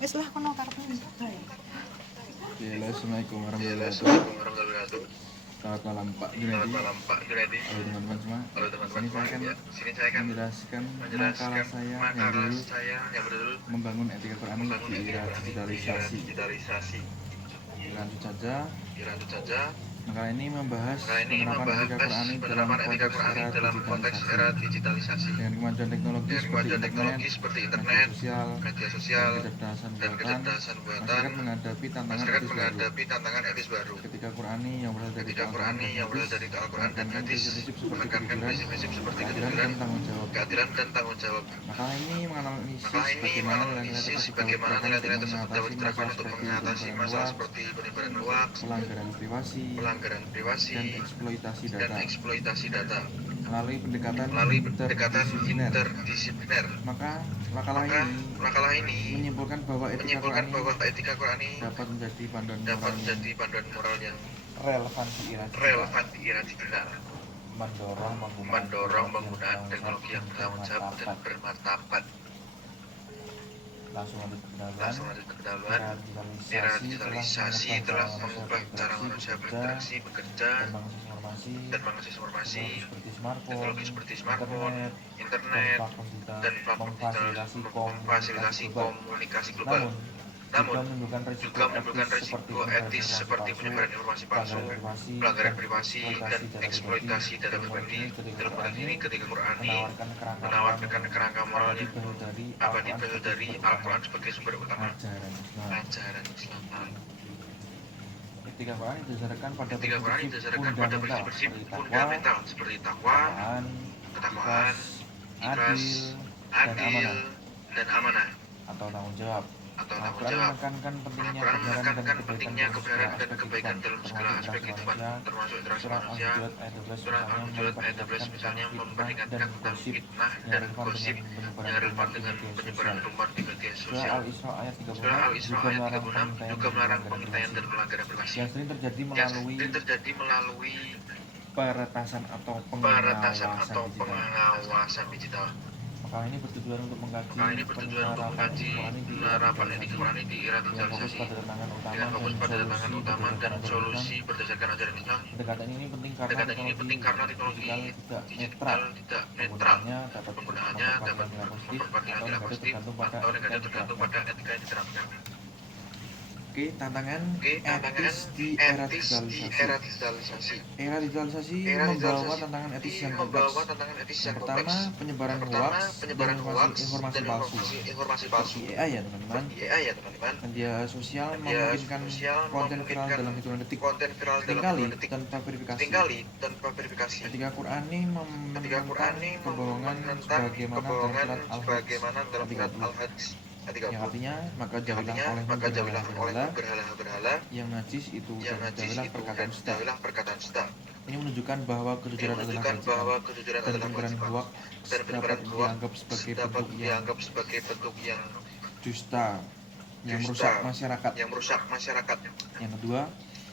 Wis lah kono karepmu. Assalamualaikum warahmatullahi Assalamualaikum wabarakatuh. warahmatullahi wabarakatuh. Selamat malam Pak Selamat Junedi. malam Pak Junedi. Halo teman-teman semua. Halo Di teman-teman sini semua. saya akan Ya, sini saya akan menjelaskan makalah menjelaskan saya yang makalah dulu saya yang berjudul membangun etika Qurani membangun di etika era Qurani di era digitalisasi. digitalisasi. Lanjut saja. Lanjut saja. Makalah ini membahas Makalah ini penerapan etika membahas Qurani dalam penerapan etika konteks Qurani era dalam konteks digitalisasi. era digitalisasi. Dengan kemajuan teknologi Dengan seperti kemajuan internet, teknologi seperti media internet, sosial, media dan sosial, kecerdasan dan buatan, kecerdasan buatan, masyarakat menghadapi tantangan masyarakat etis baru. menghadapi tantangan etis baru. Ketika Qurani yang berasal dari Ketika Al-Quran Qurani dan yang hadis berasal dari Al-Quran dan menekankan hadis prinsip-prinsip seperti menekankan kejujuran, prinsip-prinsip seperti keadilan, kejujuran, dan tanggung jawab. keadilan dan tanggung jawab. Makalah ini Makalah menganalisis ini bagaimana nilai-nilai menganalisis tersebut dapat bagaimana diterapkan untuk nilai-nilai tersebut dapat mengatasi diterapkan masalah untuk seperti mengatasi penyebaran masalah hoaks, seperti penyebaran hoaks, pelanggaran privasi, pelanggaran privasi, dan eksploitasi dan data eksploitasi data melalui pendekatan melalui pendekatan interdisipliner. interdisipliner. Maka makalah Maka ini makalah ini menyimpulkan bahwa etika menyimpulkan Qurani bahwa etika Qurani dapat menjadi panduan dapat moral yang menjadi panduan moral yang relevan di era digital, relevan di era digital, mendorong penggunaan penggunaan teknologi yang bertanggung jawab dan bermartabat. Langsung lanjut Langsung ke lanjut ke pendahuluan. Era digitalisasi telah mengubah cara manusia berinteraksi, bekerja, dan mengakses informasi, teknologi seperti smartphone, internet, dan platform digital memfasilitasi komunikasi global. Namun, juga menimbulkan resiko etis seperti penyebaran informasi palsu, pelanggaran privasi, dan eksploitasi data pribadi. Dalam konteks ini, ketika Qurani menawarkan kerangka moral yang abadi berasal dari Al-Quran sebagai sumber utama ajaran Islam. Etika Qurani didasarkan pada Etika Qurani didasarkan pada prinsip-prinsip fundamental seperti takwa, ketakwaan, ikhlas, adil, dan amanah atau tanggung jawab. atau tanggung Al-Quran jawab. menekankan pentingnya Al-Quran kebenaran pentingnya kebenaran dan kebaikan dalam segala termasuk aspek interaksi kehidupan, manusia. termasuk interaksi Surah manusia. Al-Hujurat ayat 12 Surah Al-Hujurat ayat 12 misalnya memperingatkan tentang fitnah dan gosip yang relevan dengan penyebaran rumor di media Surah sosial. Al-Isra ayat 36 Surah Al-Isra ayat 36 juga melarang pengintaian dan pelanggaran privasi yang sering terjadi yang sering terjadi melalui peretasan atau peretasan pengawasan atau digital. pengawasan digital. Maka ini bertujuan untuk mengkaji Maka ini bertujuan untuk mengkaji penerapan etika Qurani di era dengan fokus digitalisasi pada tantangan utama dengan fokus pada tantangan utama dan solusi berdasarkan ajaran Islam. Pendekatan ini penting Pendekatan ini penting karena teknologi digital tidak netral. Penggunaannya dapat memperpanjang nilai positif atau negatif tergantung pada etika yang diterapkan. Oke, tantangan Tantangan etis di era etis di digitalisasi. era digitalisasi. Era digitalisasi Era membawa digitalisasi tantangan etis yang membawa kompleks. tantangan etis Yang yang pertama, kompleks. penyebaran Yang pertama, hoaks penyebaran dan hoaks informasi dan palsu. informasi palsu. Seperti AI ya teman-teman. Seperti AI ya teman-teman. Media sosial Media memungkinkan sosial konten viral memungkinkan dalam hitungan detik. konten viral dalam Seringkali hitungan detik. tanpa verifikasi. Seringkali tanpa verifikasi. Ketika Qurani Ketika Qurani kebohongan menentang sebagaimana kebohongan dalam surat sebagaimana dalam surat Al-Hadid Al-Hadid ayat yang 30. artinya maka Yang jauhilah artinya olehmu maka jauhilah olehmu berhala-berhala berhala-berhala yang najis itu yang dan najis jauhilah itu perkataan dan dusta. jauhilah perkataan dusta. Ini menunjukkan bahwa Ini kejujuran adalah menunjukkan kewajiban bahwa kejujuran dan adalah penyebaran kewajiban hoaks dan penyebaran dapat hoaks dianggap sebagai dapat bentuk yang dianggap sebagai bentuk yang dusta yang dusta, merusak masyarakat. yang merusak masyarakat. Yang kedua,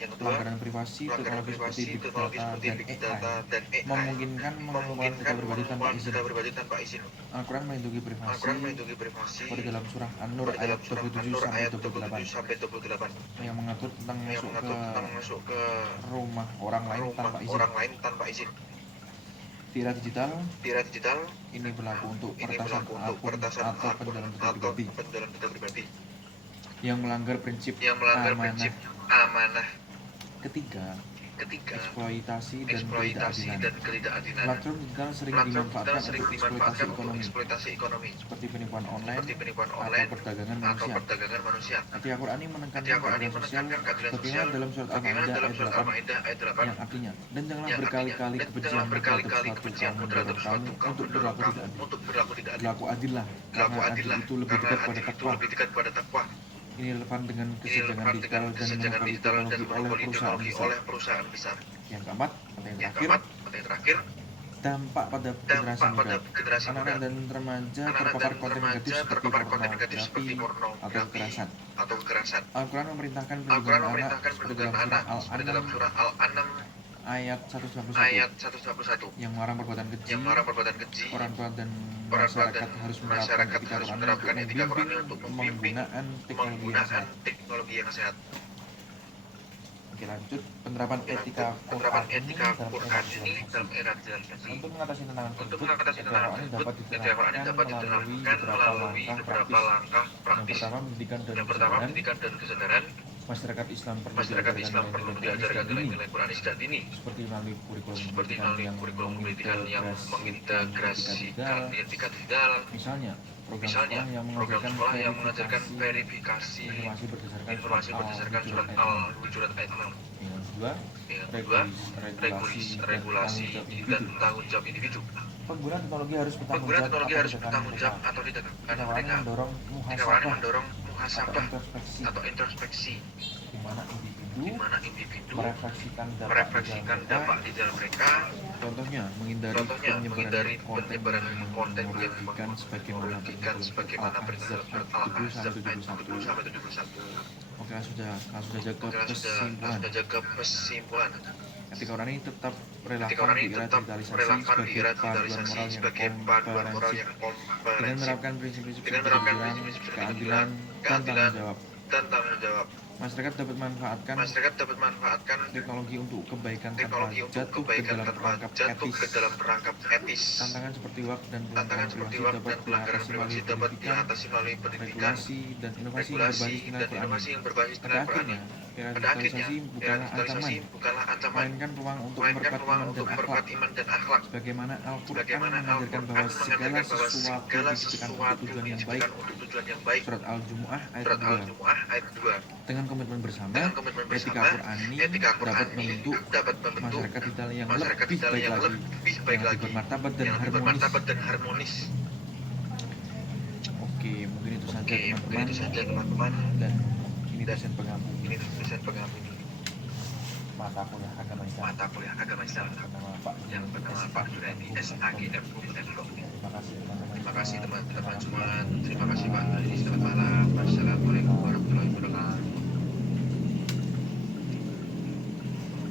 Yang kedua, pelanggaran privasi pelanggaran teknologi seperti privasi big teknologi data seperti dan big AI data dan AI memungkinkan mengumpulkan data pribadi tanpa mengumpulkan izin. data pribadi tanpa izin. Al-Quran melindungi privasi Al-Quran melindungi privasi seperti dalam surah An-Nur seperti ayat dalam surah 27 An-Nur sampai ayat 28 27 sampai 28 yang mengatur tentang yang mengatur tentang masuk ke rumah orang lain rumah tanpa izin. orang lain tanpa izin. Di era digital, Di era digital ini berlaku untuk ini peretasan berlaku untuk akun peretasan atau akun penjalanan data atau pribadi penjalanan data pribadi yang melanggar prinsip yang melanggar amanah. prinsip amanah. Ketiga, Ketiga, eksploitasi dan eksploitasi ketidakadilan. dan ketidakadilan. Platform digital sering Platform dimanfaatkan digital sering untuk eksploitasi dimanfaatkan untuk ekonomi eksploitasi ekonomi seperti penipuan online seperti penipuan atau online perdagangan atau manusia. perdagangan manusia. Etika Qurani menekankan Etika Qurani keadilan sosial menekankan keadilan sebagaimana sosial dalam surat bagaimana Al-Maidah dalam ayat surat 8 Al-Maidah ayat 8 yang artinya dan janganlah yang berkali-kali artinya dan kebencian janganlah berkali-kali terhadap kebencian suatu terhadap kaum suatu kaum untuk mendorong berlaku kamu tidak adil. untuk berlaku tidak adil. Berlaku adillah Berlaku karena adil adillah itu lebih karena dekat pada adil itu takwa. lebih dekat pada takwa. Ini relevan dengan Ini kesenjangan relevan digital dengan dan kesenjangan monopoli digital dan teknologi oleh monopoli perusahaan teknologi besar. oleh perusahaan besar. Yang keempat, atau yang Yang terakhir, keempat, atau yang terakhir, dampak pada generasi dampak pada muda. generasi muda. Anak-anak dan remaja Anak-anak terpapar dan konten remaja negatif seperti terpapar konten negatif pornografi seperti atau pornografi kekerasan. atau kekerasan. Al-Quran memerintahkan Al-Quran perlindungan anak memerintahkan seperti perlindungan dalam surah anak seperti dalam Al-An'am surah Al-An'am ayat 191 ayat 191 yang melarang perbuatan keji. yang melarang perbuatan keji. Orang tua dan Orang tua masyarakat dan harus masyarakat menerapkan harus etika menerapkan Qur'ani etika untuk Qur'ani untuk membimbing penggunaan teknologi yang sehat. teknologi yang sehat. Oke, lanjut. Penerapan etika Penerapan Qur'an ini etika dalam era Qur'an ini digitalisasi. dalam era digitalisasi. Untuk mengatasi tantangan Untuk tersebut, mengatasi etika tantangan Qur'an tersebut, dapat etika Qur'an diterapkan dapat melalui diterapkan beberapa melalui langkah beberapa praktis. langkah Yang praktis. pertama, pendidikan dan Yang pertama, kesadaran. pendidikan dan kesadaran. Masyarakat Islam perlu Masyarakat diajarkan Islam perlu nilai-nilai Qur'an diajarkan sejak dini, nilai-nilai Qur'an sejak dini, seperti melalui kurikulum seperti pendidikan melalui yang kurikulum pendidikan yang mengintegrasikan mengintegrasikan etika digital. misalnya program Misalnya, sekolah yang program mengajarkan sekolah yang mengajarkan verifikasi informasi berdasarkan surat surat Al-Hujurat ayat 6. Al-Hujurat ayat 6. Yang kedua, Yang kedua, regulasi dan tanggung jawab individu. Penggunaan teknologi harus Penggunaan teknologi harus bertanggung jawab mereka. atau tidak Etika Qur'an mereka. mendorong Etika Qur'an muhasabah mendorong atau muhasabah introspeksi, atau introspeksi, di mana di individu mana individu merefleksikan merefleksikan dampak di dalam mereka. Contohnya, menghindari Menghindari penyebaran konten yang yang merugikan sebagaimana merugikan sebagaimana Al-Ahzab surat ayat 70 Al-Ahzab sampai ayat 70 71. sampai 71. Oke, sudah jaga Oke, kesimpulan. sudah jaga kesimpulan. Etika Qur'an ini tetap Etika relevan Qur'an di ini era tetap digitalisasi relevan di era sebagai panduan digitalisasi moral yang sebagai panduan moral yang komprehensif dengan komprehensif menerapkan prinsip-prinsip dengan menerapkan kejujuran, prinsip-prinsip keadilan, dan keadilan, tanggung jawab. dan tanggung jawab. Masyarakat dapat memanfaatkan Masyarakat dapat memanfaatkan teknologi untuk kebaikan tanpa teknologi untuk jatuh ke kebaikan dalam tanpa perangkap jatuh etis. ke dalam perangkap etis. Tantangan seperti waktu dan pelanggaran Tantangan seperti privasi waktu dapat dan pelanggaran diatasi privasi melalui dapat pendidikan, diatasi melalui pendidikan, regulasi, dan inovasi yang berbasis nilai dan Qur'an. inovasi yang berbasis Pada nilai Qur'an. akhirnya, era Pada akhirnya, digitalisasi era bukanlah ancaman, digitalisasi bukanlah ancaman, melainkan peluang untuk melainkan memperkuat peluang iman untuk dan memperkuat akhlak. iman dan akhlak. Sebagaimana Al-Quran Sebagaimana mengajarkan Al-Quran bahwa segala mengajarkan bahwa sesuatu segala diciptakan untuk sesuatu tujuan yang baik. diciptakan untuk tujuan yang baik. Surat Al-Jumu'ah ayat Surat 2. Al-Jumu'ah ayat 2. Dengan komitmen bersama, Dengan komitmen etika bersama, Qur'an ini etika Qur'an dapat ini membentuk dapat membentuk masyarakat digital yang masyarakat lebih digital baik yang lagi, lebih baik yang lebih lagi, bermartabat dan yang lebih harmonis. bermartabat dan harmonis. Oke, mungkin itu saja Oke, teman-teman. itu saja teman-teman. Dan ini dosen penggabung Ini dosen penggabung mata kuliah agama Islam mata kuliah agama Islam yang bernama Pak Yurani SAGM Terima Terima kasih teman-teman. kasih teman-teman semua. Terima kasih Pak. Selamat malam.